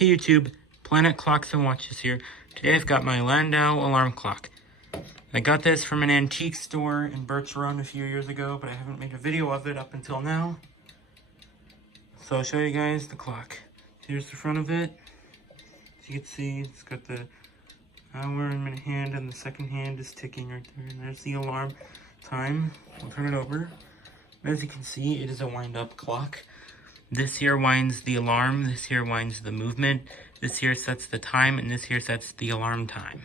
Hey YouTube, Planet Clocks and Watches here. Today I've got my Landau alarm clock. I got this from an antique store in Birch Run a few years ago, but I haven't made a video of it up until now. So I'll show you guys the clock. Here's the front of it. As you can see, it's got the hour and minute hand, and the second hand is ticking right there. And there's the alarm time. I'll turn it over. As you can see, it is a wind-up clock. This here winds the alarm, this here winds the movement, this here sets the time, and this here sets the alarm time.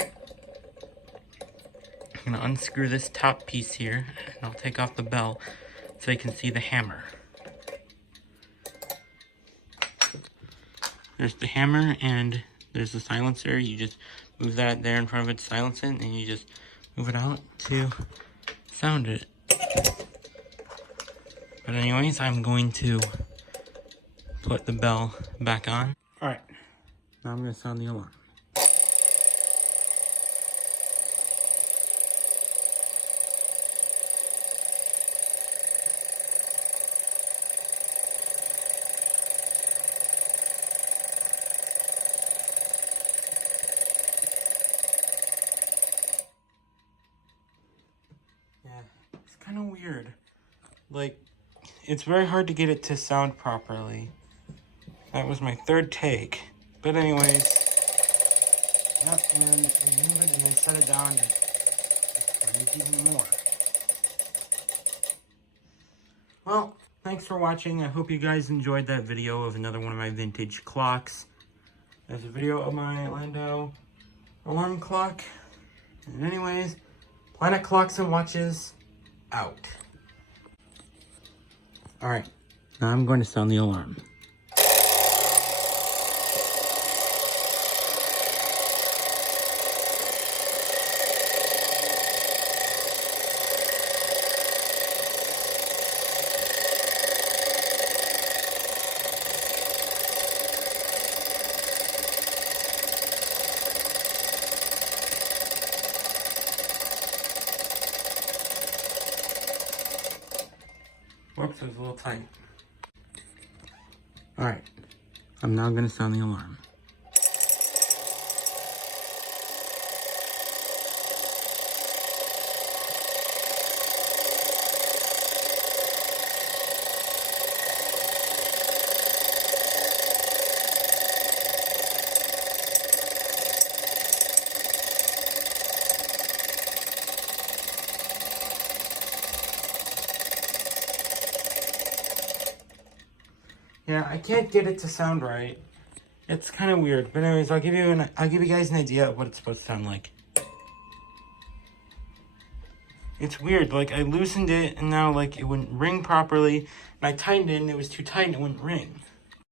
I'm going to unscrew this top piece here, and I'll take off the bell so you can see the hammer. There's the hammer, and there's the silencer. You just move that there in front of it to silence it, and you just move it out to sound it. But anyways, I'm going to put the bell back on. Alright, now I'm going to sound the alarm. Yeah, it's kind of weird. Like, it's very hard to get it to sound properly. That was my third take. But anyways, yep, and then remove it and then set it down to make even more. Well, thanks for watching. I hope you guys enjoyed that video of another one of my vintage clocks. There's a video of my Landau alarm clock. And anyways, Planet Clocks and Watches, out. Alright, now I'm going to sound the alarm. Whoops, it was a little tight. Alright, I'm now going to sound the alarm. Yeah, I can't get it to sound right. It's kind of weird, but anyways, I'll give you guys an idea of what it's supposed to sound like. It's weird. Like, I loosened it, and now like it wouldn't ring properly. And I tightened it, and it was too tight, and it wouldn't ring.